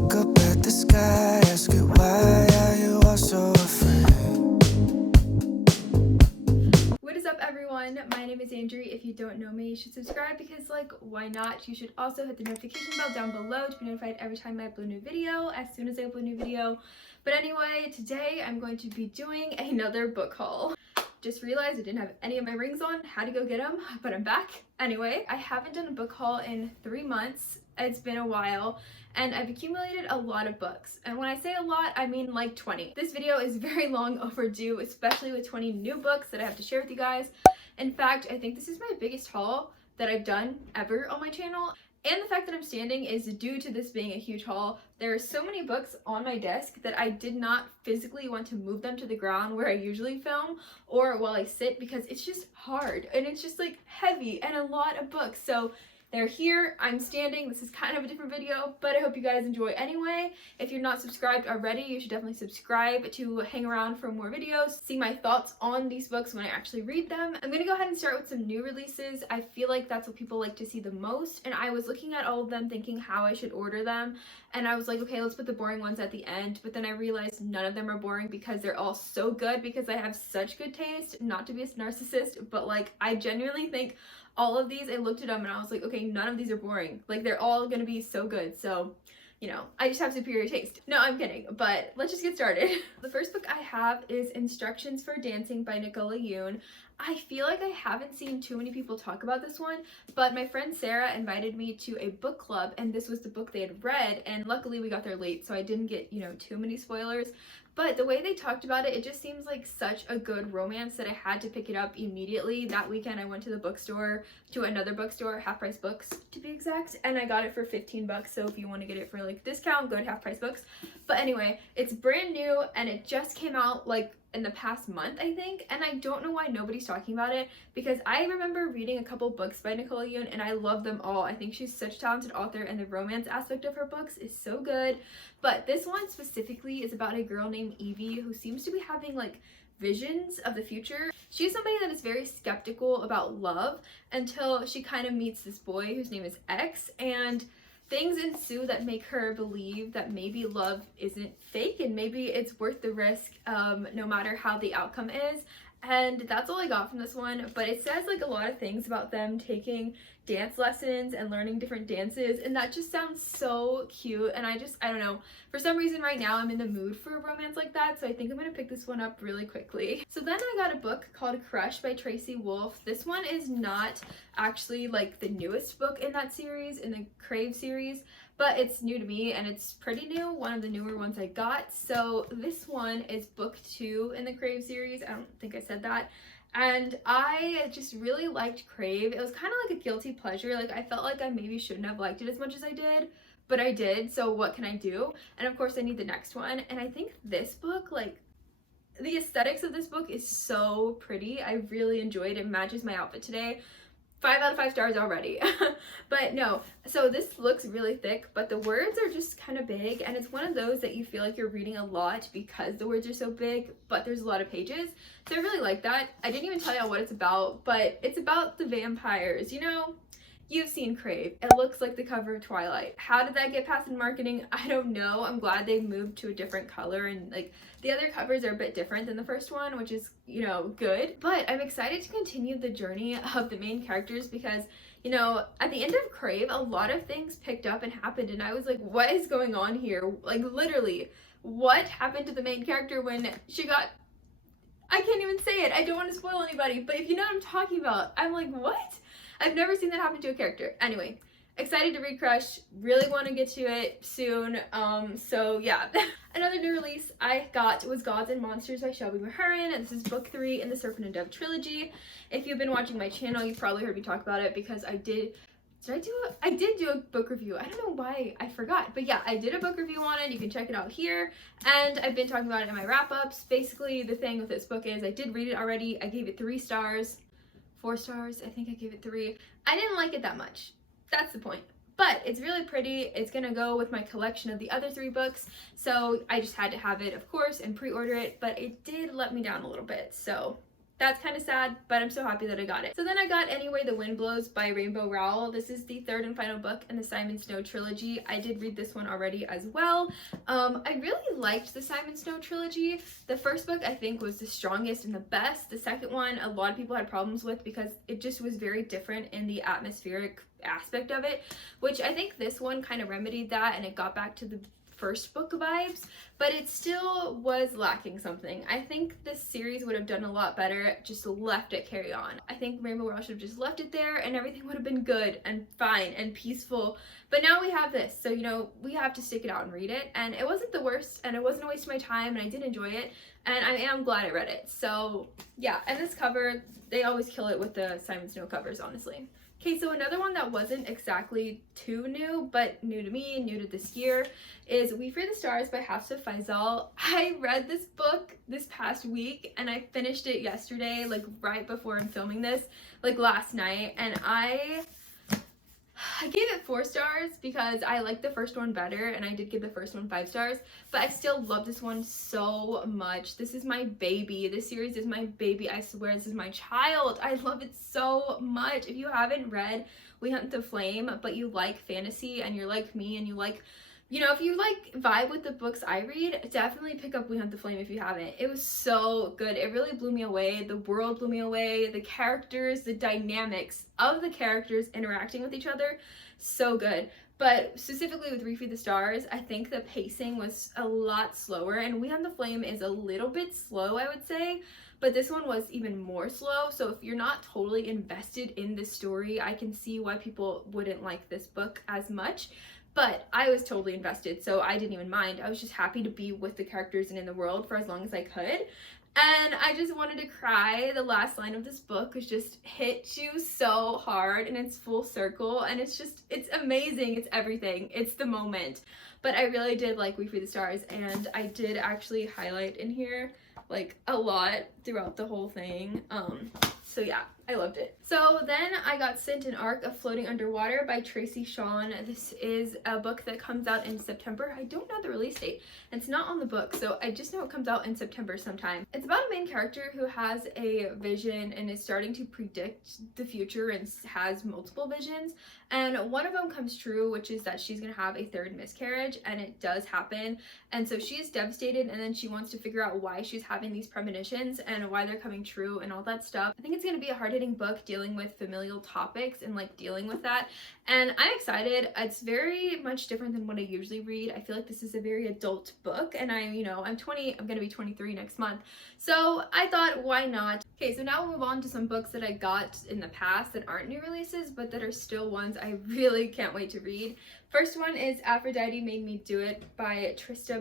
Look up at the sky, ask it why are you all so afraid? What is up, everyone? My name is Andrew. If you don't know me, you should subscribe because, like, why not? You should also hit the notification bell down below to be notified every time I upload a new video, as soon as I upload a new video. But anyway, today I'm going to be doing another book haul. Just realized I didn't have any of my rings on, had to go get them, but I'm back. Anyway, I haven't done a book haul in 3 months. It's been a while, and I've accumulated a lot of books. And when I say a lot, I mean like 20. This video is very long overdue, especially with 20 new books that I have to share with you guys. In fact, I think this is my biggest haul that I've done ever on my channel. And the fact that I'm standing is due to this being a huge haul. There are so many books on my desk that I did not physically want to move them to the ground where I usually film or while I sit, because it's just hard and it's just like heavy and a lot of books. So they're here, I'm standing. This is kind of a different video, but I hope you guys enjoy anyway. If you're not subscribed already, you should definitely subscribe to hang around for more videos, see my thoughts on these books when I actually read them. I'm gonna go ahead and start with some new releases. I feel like that's what people like to see the most, and I was looking at all of them thinking how I should order them, and I was like, okay, let's put the boring ones at the end, but then I realized none of them are boring because they're all so good, because I have such good taste. Not to be a narcissist, but like, I genuinely think all of these, I looked at them and I was like, okay, none of these are boring. Like, they're all gonna be so good. So, you know, I just have superior taste. No, I'm kidding, but let's just get started. The first book I have is Instructions for Dancing by Nicola Yoon. I feel like I haven't seen too many people talk about this one, but my friend Sarah invited me to a book club, and this was the book they had read, and luckily we got there late, so I didn't get, you know, too many spoilers. But the way they talked about it, it just seems like such a good romance that I had to pick it up immediately. That weekend I went to the bookstore, to another bookstore, Half Price Books to be exact, and I got it for 15 bucks. So if you want to get it for like discount, go to Half Price Books. But anyway, it's brand new and it just came out like in the past month, I think, and I don't know why nobody's talking about it, because I remember reading a couple books by Nicola Yoon and I love them all. I think she's such a talented author and the romance aspect of her books is so good. But this one specifically is about a girl named Evie who seems to be having like visions of the future. She's somebody that is very skeptical about love until she kind of meets this boy whose name is X, and things ensue that make her believe that maybe love isn't fake and maybe it's worth the risk, no matter how the outcome is. And that's all I got from this one, but it says like a lot of things about them taking dance lessons and learning different dances, and that just sounds so cute. And I don't know, for some reason right now I'm in the mood for a romance like that, so I think I'm gonna pick this one up really quickly. So then I got a book called Crush by Tracy. This one is not actually like the newest book in that series, in the Crave series, but it's new to me and it's pretty new, one of the newer ones I got. So this one is book 2 in the Crave series. I don't think I said that. And I just really liked Crave. It was kind of like a guilty pleasure. Like, I felt like I maybe shouldn't have liked it as much as I did, but I did, so what can I do? And of course I need the next one. And I think this book, like, the aesthetics of this book is so pretty. I really enjoyed it. It matches my outfit today. 5 out of 5 stars already. But no, so this looks really thick, but the words are just kind of big, and it's one of those that you feel like you're reading a lot because the words are so big, but there's a lot of pages. So I really like that. I didn't even tell y'all what it's about, but it's about the vampires. You know, you've seen Crave. It looks like the cover of Twilight. How did that get past in marketing? I don't know. I'm glad they moved to a different color, and like the other covers are a bit different than the first one, which is, you know, good. But I'm excited to continue the journey of the main characters because, you know, at the end of Crave, a lot of things picked up and happened, and I was like, what is going on here? Like, literally, what happened to the main character when she got, I can't even say it. I don't want to spoil anybody, but if you know what I'm talking about, I'm like, what? I've never seen that happen to a character. Anyway, excited to read Crush. Really want to get to it soon. So yeah. Another new release I got was Gods and Monsters by Shelby Maherin, and this is book 3 in the Serpent and Dove trilogy. If you've been watching my channel, you probably heard me talk about it because I did do a book review. I don't know why I forgot, but yeah, I did a book review on it. You can check it out here, and I've been talking about it in my wrap-ups. Basically, the thing with this book is I did read it already. I gave it 3 stars. 4 stars, I think I gave it 3. I didn't like it that much. That's the point. But it's really pretty. It's gonna go with my collection of the other 3 books, so I just had to have it, of course, and pre-order it, but it did let me down a little bit, so That's kind of sad, but I'm so happy that I got it. So then I got Anyway the Wind Blows by Rainbow Rowell. This is the third and final book in the Simon Snow trilogy. I did read this one already as well. I really liked the Simon Snow trilogy. The first book I think was the strongest and the best. The second one a lot of people had problems with because it just was very different in the atmospheric aspect of it, which I think this one kind of remedied that and it got back to the first book vibes, but it still was lacking something. I think this series would have done a lot better, just left it carry on. I think Rainbow Rowell should have just left it there and everything would have been good and fine and peaceful, but now we have this, so you know, we have to stick it out and read it, and it wasn't the worst and it wasn't a waste of my time and I did enjoy it, and I am glad I read it. So yeah, and this cover, they always kill it with the Simon Snow covers, honestly. Okay, so another one that wasn't exactly too new, but new to me, new to this year, is We Fear the Stars by Hafsa Faizal. I read this book this past week, and I finished it yesterday, like right before I'm filming this, like last night, and I gave it 4 stars because I liked the first one better, and I did give the first one 5 stars, but I still love this one so much. This is my baby. This series is my baby. I swear this is my child. I love it so much. If you haven't read We Hunt the Flame, but you like fantasy and you're like me and you like, you know, if you like vibe with the books I read, definitely pick up We Hunt the Flame if you haven't. It was so good. It really blew me away. The world blew me away. The characters, the dynamics of the characters interacting with each other, so good. But specifically with We Fear the Stars, I think the pacing was a lot slower, and We Hunt the Flame is a little bit slow, I would say, but this one was even more slow. So if you're not totally invested in the story, I can see why people wouldn't like this book as much. But I was totally invested, so I didn't even mind. I was just happy to be with the characters and in the world for as long as I could. And I just wanted to cry. The last line of this book was just hit you so hard, and it's full circle, and it's amazing. It's everything. It's the moment. But I really did like We Fear the Stars, and I did actually highlight in here like a lot throughout the whole thing. So yeah, I loved it. So then I got sent an arc of Floating Underwater by Tracy Shawn. This is a book that comes out in September. I don't know the release date. It's not on the book, so I just know it comes out in September sometime. It's about a main character who has a vision and is starting to predict the future and has multiple visions. And one of them comes true, which is that she's gonna have a 3rd miscarriage, and it does happen. And so she is devastated, and then she wants to figure out why she's having these premonitions and why they're coming true and all that stuff. I think it's gonna be a hard-hitting book dealing with familial topics and like dealing with that. And I'm excited. It's very much different than what I usually read. I feel like this is a very adult book, and I'm gonna be 23 next month. So I thought, why not? Okay, so now we'll move on to some books that I got in the past that aren't new releases, but that are still ones I really can't wait to read. First one is Aphrodite Made Me Do It by Trista.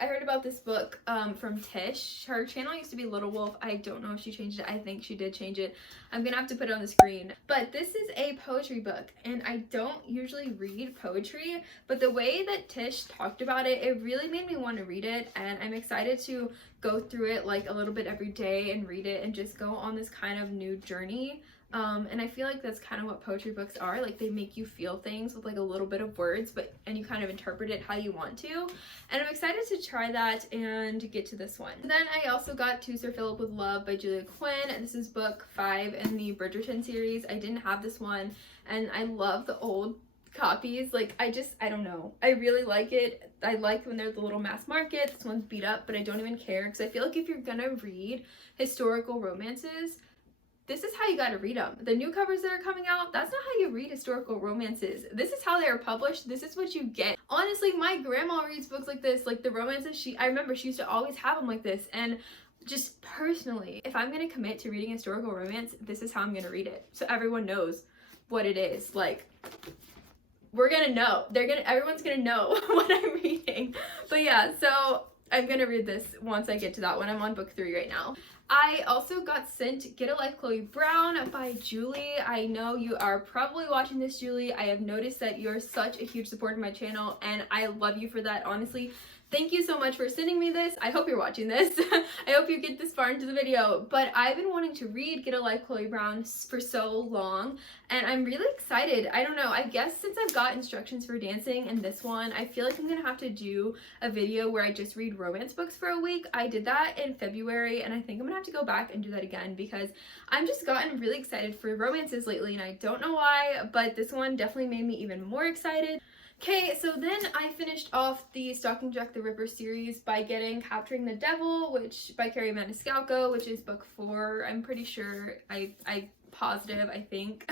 I heard about this book from Tish. Her channel used to be Little Wolf. I don't know if she changed it. I think she did change it. I'm gonna have to put it on the screen. But this is a poetry book, and I don't usually read poetry, but the way that Tish talked about it, it really made me want to read it, and I'm excited to go through it like a little bit every day and read it and just go on this kind of new journey. And I feel like that's kind of what poetry books are. Like, they make you feel things with like a little bit of words, and you kind of interpret it how you want to. And I'm excited to try that and get to this one. Then I also got To Sir Philip with Love by Julia Quinn. This is book 5 in the Bridgerton series. I didn't have this one, and I love the old copies. Like, I don't know. I really like it. I like when they're at the little mass market. This one's beat up, but I don't even care, because I feel like if you're gonna read historical romances, this is how you gotta read them. The new covers that are coming out, that's not how you read historical romances. This is how they are published. This is what you get. Honestly, my grandma reads books like this, like the romances. I remember she used to always have them like this. And just personally, if I'm gonna commit to reading historical romance, this is how I'm gonna read it. So everyone knows what it is. Like, we're gonna know. Everyone's gonna know what I'm reading. But yeah, so I'm gonna read this once I get to that one. I'm on book 3 right now. I also got sent Get a Life Chloe Brown by Julie. I know you are probably watching this, Julie. I have noticed that you're such a huge supporter of my channel, and I love you for that. Honestly, Thank you so much for sending me this. I hope you're watching this. I hope you get this far into the video. But I've been wanting to read Get a Life, Chloe Brown for so long, and I'm really excited. I don't know, I guess since I've got instructions for dancing and this one, I feel like I'm gonna have to do a video where I just read romance books for a week. I did that in February, and I think I'm gonna have to go back and do that again because I've just gotten really excited for romances lately, and I don't know why, but this one definitely made me even more excited. Okay, so then I finished off the Stalking Jack the Ripper series by getting Capturing the Devil, which by Carrie Maniscalco, which is book 4. I'm pretty sure, I positive, I think.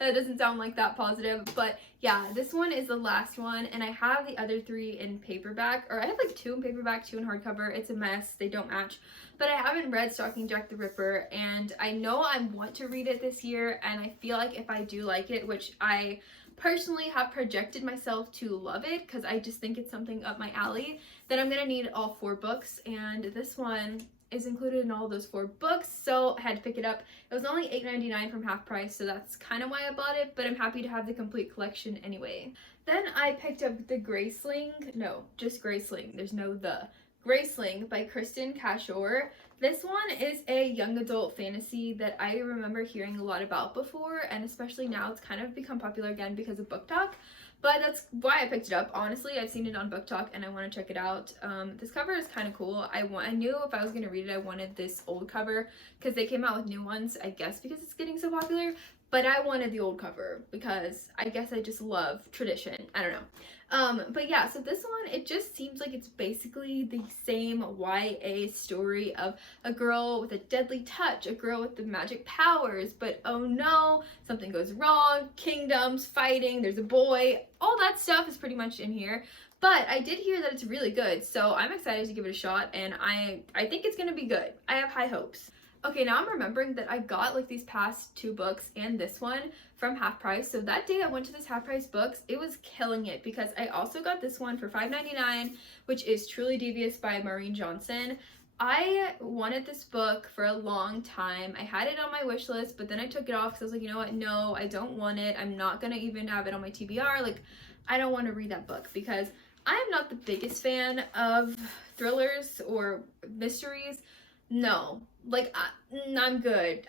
That doesn't sound like that positive, but yeah, this one is the last one, and I have the other 3 in paperback, or I have like 2 in paperback, 2 in hardcover. It's a mess, they don't match, but I haven't read Stalking Jack the Ripper, and I know I want to read it this year, and I feel like if I do like it, which I personally have projected myself to love it because I just think it's something up my alley, then I'm gonna need all 4 books, and this one is included in all those 4 books, so I had to pick it up. It was only $8.99 from half price, so that's kind of why I bought it, but I'm happy to have the complete collection anyway. Then I picked up the Graceling, no, just Graceling, there's no the, Graceling by Kristen Cashore. This one is a young adult fantasy that I remember hearing a lot about before, and especially now it's kind of become popular again because of Book Talk, but that's why I picked it up. Honestly, I've seen it on Book Talk and I want to check it out. This cover is kind of cool. I knew if I was going to read it, I wanted this old cover because they came out with new ones, I guess because it's getting so popular, but I wanted the old cover because I guess I just love tradition. I don't know. But yeah, so this one, it just seems like it's basically the same YA story of a girl with a deadly touch, a girl with the magic powers, but oh no, something goes wrong, kingdoms, fighting, there's a boy, all that stuff is pretty much in here. But I did hear that it's really good, so I'm excited to give it a shot, and I think it's gonna be good. I have high hopes. Okay, now I'm remembering that I got like these past 2 books and this one from half price. So that day I went to this half price books, it was killing it because I also got this one for $5.99, which is Truly Devious by Maureen Johnson. I wanted this book for a long time. I had it on my wish list, but then I took it off because I was like, you know what? No, I don't want it. I'm not gonna even have it on my TBR. Like, I don't want to read that book because I am not the biggest fan of thrillers or mysteries. No, like I'm good.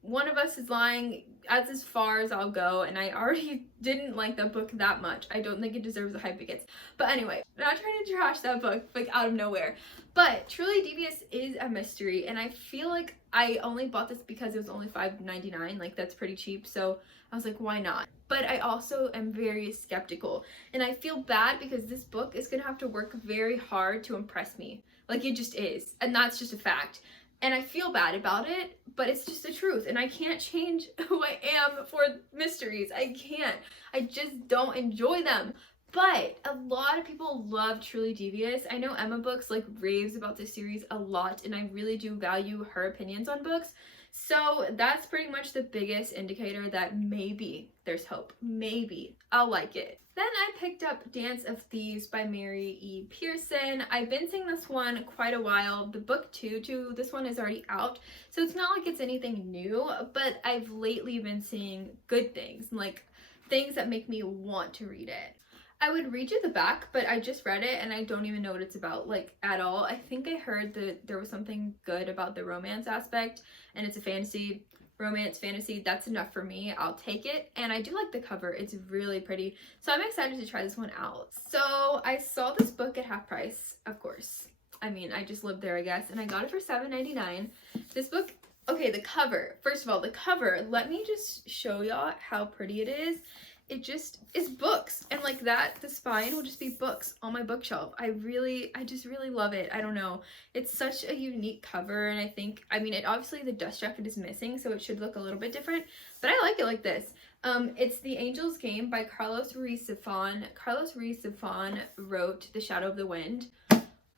One of Us Is Lying, that's as far as I'll go, and I already didn't like that book that much. I don't think it deserves the hype it gets. But anyway, I'm not trying to trash that book like out of nowhere. But Truly Devious is a mystery, and I feel like I only bought this because it was only $5.99. Like, that's pretty cheap, so I was like, why not? But I also am very skeptical, and I feel bad because this book is gonna have to work very hard to impress me. Like, it just is, and that's just a fact. And I feel bad about it, but it's just the truth, and I can't change who I am for mysteries. I can't. I just don't enjoy them. But a lot of people love Truly Devious. I know Emma Books like raves about this series a lot, and I really do value her opinions on books. So that's pretty much the biggest indicator that maybe there's hope. Maybe I'll like it. Then I picked up Dance of Thieves by Mary E. Pearson. I've been seeing this one quite a while. The book 2 to this one is already out, so it's not like it's anything new, but I've lately been seeing good things, like things that make me want to read it. I would read you the back, but I just read it and I don't even know what it's about, like, at all. I think I heard that there was something good about the romance aspect, and it's a fantasy, romance fantasy. That's enough for me. I'll take it, and I do like the cover. It's really pretty, so I'm excited to try this one out. So I saw this book at half price, of course. I mean, I just lived there, I guess, and I got it for $7.99. This book, okay, the cover. First of all, the cover, let me just show y'all how pretty it is. It just is books, and like that, the spine will just be books on my bookshelf. I just really love it. I don't know, it's such a unique cover, and I mean, obviously the dust jacket is missing, so it should look a little bit different, but I like it like this. It's The Angel's Game by Carlos Ruiz Saffon. Carlos Ruiz Saffon wrote The Shadow of the Wind.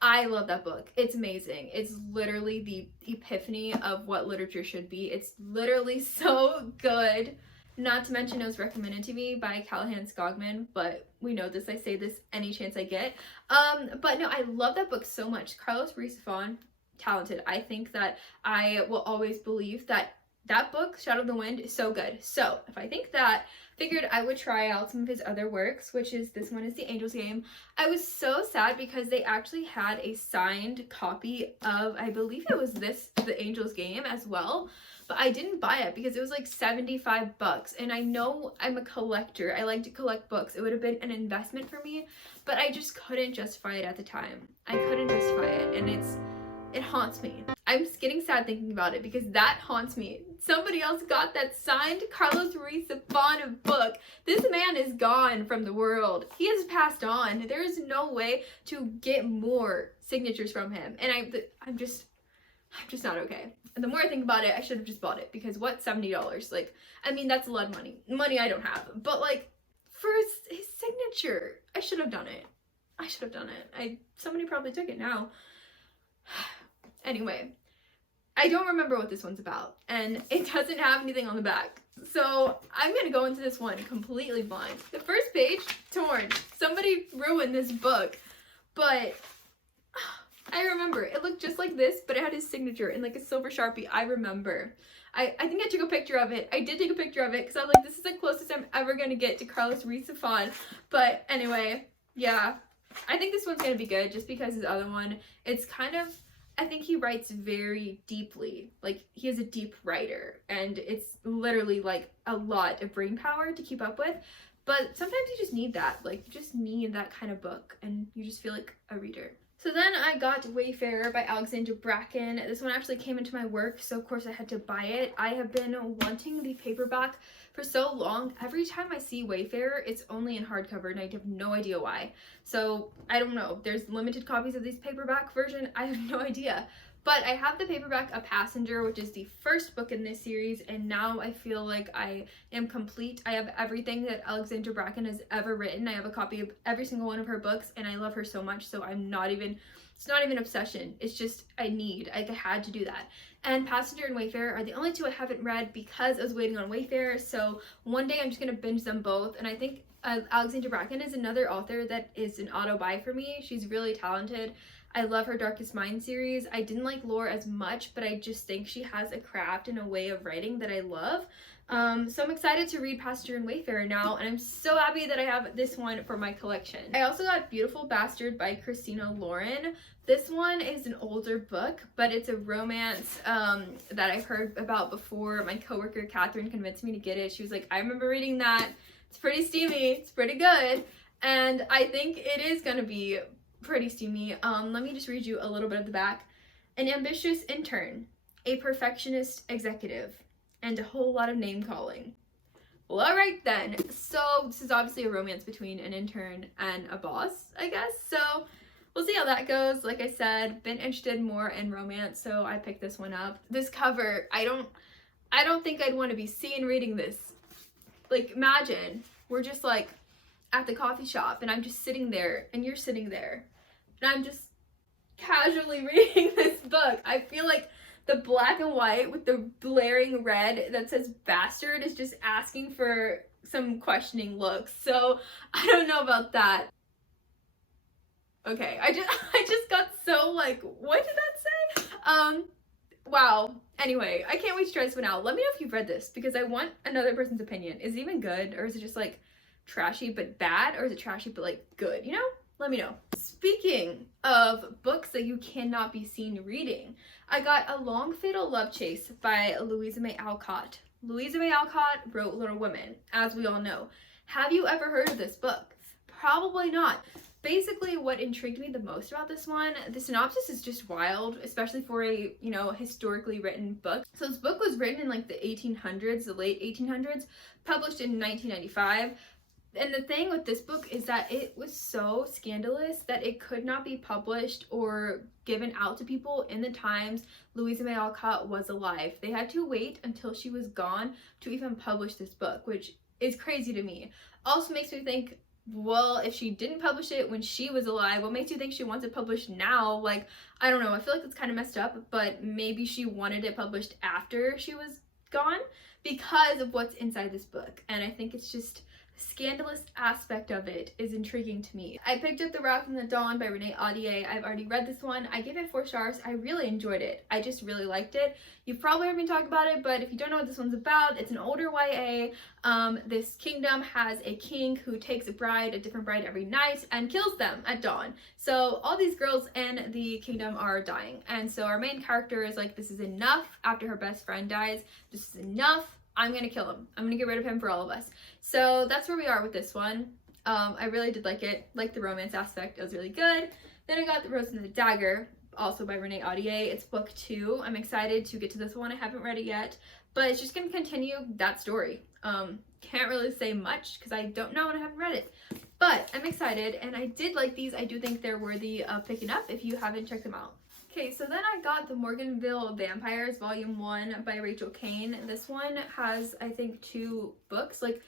I love that book. It's amazing. It's literally the epiphany of what literature should be. It's literally so good. Not to mention it was recommended to me by Callahan Skogman, but we know this, I say this any chance I get. But no, I love that book so much. Carlos Ruiz Saffon, talented. I think that I will always believe that that book, Shadow of the Wind, is so good. So if I think that, figured I would try out some of his other works, which is this one is The Angel's Game. I was so sad because they actually had a signed copy of, I believe it was this, The Angel's Game as well, but I didn't buy it because it was like $75, and I know I'm a collector. I like to collect books. It would have been an investment for me, but I just couldn't justify it at the time. I couldn't justify it, and it haunts me. I'm just getting sad thinking about it because that haunts me. Somebody else got that signed Carlos Ruiz Saffon book. This man is gone from the world. He has passed on. There is no way to get more signatures from him. And I'm just not okay. And the more I think about it, I should have just bought it because what, $70? Like, I mean, that's a lot of money. Money I don't have. But like, for his signature, I should have done it. I should have done it. Somebody probably took it now. Anyway, I don't remember what this one's about, and it doesn't have anything on the back. So I'm gonna go into this one completely blind. The first page, torn. Somebody ruined this book, but I remember. It looked just like this, but it had his signature in like a silver Sharpie. I remember. I think I took a picture of it. I did take a picture of it because I was like, this is the closest I'm ever gonna get to Carlos Ruiz Saffon. But anyway, yeah. I think this one's gonna be good just because his other one, it's kind of, I think he writes very deeply. Like, he is a deep writer, and it's literally like a lot of brain power to keep up with. But sometimes you just need that. Like, you just need that kind of book, and you just feel like a reader. So then I got Wayfarer by Alexandra Bracken. This one actually came into my work, so of course I had to buy it. I have been wanting the paperback for so long. Every time I see Wayfarer, it's only in hardcover, and I have no idea why. So I don't know. There's limited copies of this paperback version. I have no idea. But I have the paperback A Passenger, which is the first book in this series, and now I feel like I am complete. I have everything that Alexandra Bracken has ever written. I have a copy of every single one of her books, and I love her so much, so it's not even obsession. It's just, I had to do that. And Passenger and Wayfarer are the only two I haven't read because I was waiting on Wayfarer, so one day I'm just going to binge them both, and I think Alexandra Bracken is another author that is an auto-buy for me. She's really talented. I love her Darkest Mind series. I didn't like Lore as much, but I just think she has a craft and a way of writing that I love. So I'm excited to read Passenger and Wayfarer now, and I'm so happy that I have this one for my collection. I also got Beautiful Bastard by Christina Lauren. This one is an older book, but it's a romance that I've heard about before. My coworker Catherine convinced me to get it. She was like, I remember reading that. It's pretty steamy. It's pretty good. And I think it is going to be pretty steamy. Let me just read you a little bit of the back. An ambitious intern, a perfectionist executive, and a whole lot of name calling. Well, all right then. So this is obviously a romance between an intern and a boss, I guess. So we'll see how that goes. Like I said, been interested more in romance, so I picked this one up. This cover, I don't think I'd want to be seen reading this. Like, imagine we're just like at the coffee shop, and I'm just sitting there, and you're sitting there, and I'm just casually reading this book. I feel like the black and white with the blaring red that says bastard is just asking for some questioning looks. So I don't know about that. Okay, I just got so like, what did that say? Wow. Anyway, I can't wait to try this one out. Let me know if you've read this because I want another person's opinion. Is it even good, or is it just like trashy but bad, or is it trashy but like good, you know? Let me know. Speaking of books that you cannot be seen reading, I got A Long Fatal Love Chase by Louisa May Alcott. Louisa May Alcott wrote Little Women, as we all know. Have you ever heard of this book? Probably not. Basically, what intrigued me the most about this one, the synopsis is just wild, especially for a, historically written book. So this book was written in like the 1800s, the late 1800s, published in 1995. And the thing with this book is that it was so scandalous that it could not be published or given out to people in the times Louisa May Alcott was alive. They had to wait until she was gone to even publish this book, which is crazy to me. Also makes me think, well, if she didn't publish it when she was alive, what makes you think she wants it published now? Like, I don't know. I feel like that's kind of messed up, but maybe she wanted it published after she was gone because of what's inside this book. And I think it's just scandalous aspect of it is intriguing to me. I picked up The Wrath in the Dawn by Renee Audie. I've already read this one. I gave it 4 stars. I really enjoyed it. I just really liked it. You've probably heard me talk about it, but if you don't know what this one's about, it's an older YA. This kingdom has a king who takes a different bride every night, and kills them at dawn. So all these girls in the kingdom are dying. And so our main character is like, this is enough. After her best friend dies, this is enough. I'm gonna kill him. I'm gonna get rid of him for all of us. So that's where we are with this one. I really did like it. Like the romance aspect, it was really good. Then I got The Rose and the Dagger, also by Renee Audie. It's book 2. I'm excited to get to this one. I haven't read it yet, but it's just gonna continue that story. Can't really say much because I don't know and I haven't read it, but I'm excited and I did like these. I do think they're worthy of picking up if you haven't checked them out. Okay, so then I got the Morganville Vampires Volume 1 by Rachel Kane. This one has, I think, 2 books. Like,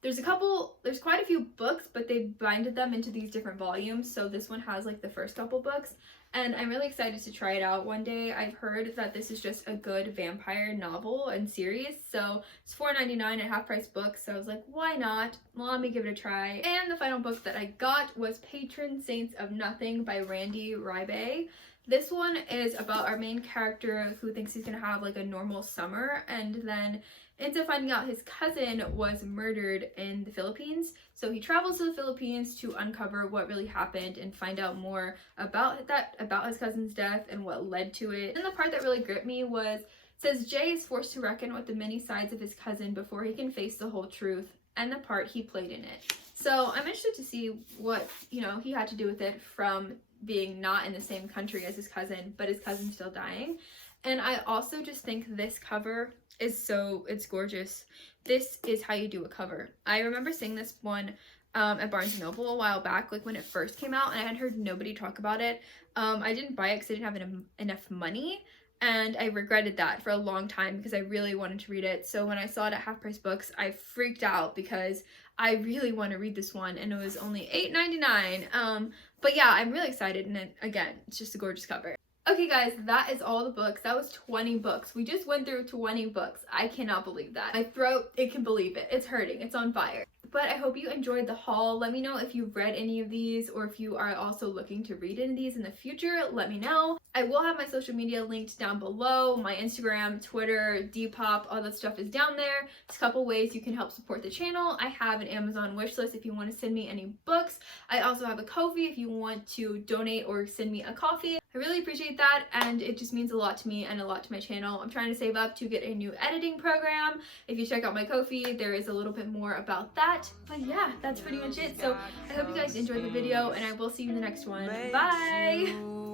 there's quite a few books, but they binded them into these different volumes. So this one has like the first couple books, and I'm really excited to try it out one day. I've heard that this is just a good vampire novel and series. So it's $4.99 at half-price books. So I was like, why not? Well, let me give it a try. And the final book that I got was Patron Saints of Nothing by Rybay. This one is about our main character who thinks he's gonna have like a normal summer, and then ends up finding out his cousin was murdered in the Philippines. So he travels to the Philippines to uncover what really happened and find out more about his cousin's death and what led to it. And the part that really gripped me was, it says Jay is forced to reckon with the many sides of his cousin before he can face the whole truth and the part he played in it. So I'm interested to see what, he had to do with it, from being not in the same country as his cousin, but his cousin still dying. And I also just think this cover is it's gorgeous. This is how you do a cover. I remember seeing this one at Barnes & Noble a while back, like when it first came out, and I had heard nobody talk about it. I didn't buy it because I didn't have enough money, and I regretted that for a long time because I really wanted to read it. So when I saw it at Half Price Books, I freaked out because I really want to read this one, and it was only $8.99. But yeah, I'm really excited, and again, it's just a gorgeous cover. Okay guys, that is all the books. That was 20 books. We just went through 20 books. I cannot believe that. My throat, it can believe it. It's hurting. It's on fire. But I hope you enjoyed the haul. Let me know if you've read any of these, or if you are also looking to read any of these in the future. Let me know. I will have my social media linked down below. My Instagram, Twitter, Depop, all that stuff is down there. There's a couple ways you can help support the channel. I have an Amazon wishlist if you want to send me any books. I also have a Ko-fi if you want to donate or send me a coffee. I really appreciate that, and it just means a lot to me and a lot to my channel. I'm trying to save up to get a new editing program. If you check out my Ko-fi, there is a little bit more about that. But yeah, that's pretty much it. So I hope you guys enjoyed the video, and I will see you in the next one. Bye!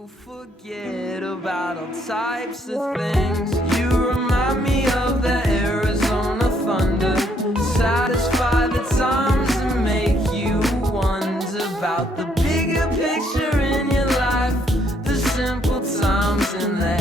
Forget about all types of things. You remind me of the Arizona thunder. Satisfy the times and make you wonder about the bigger picture in your life. The simple times in the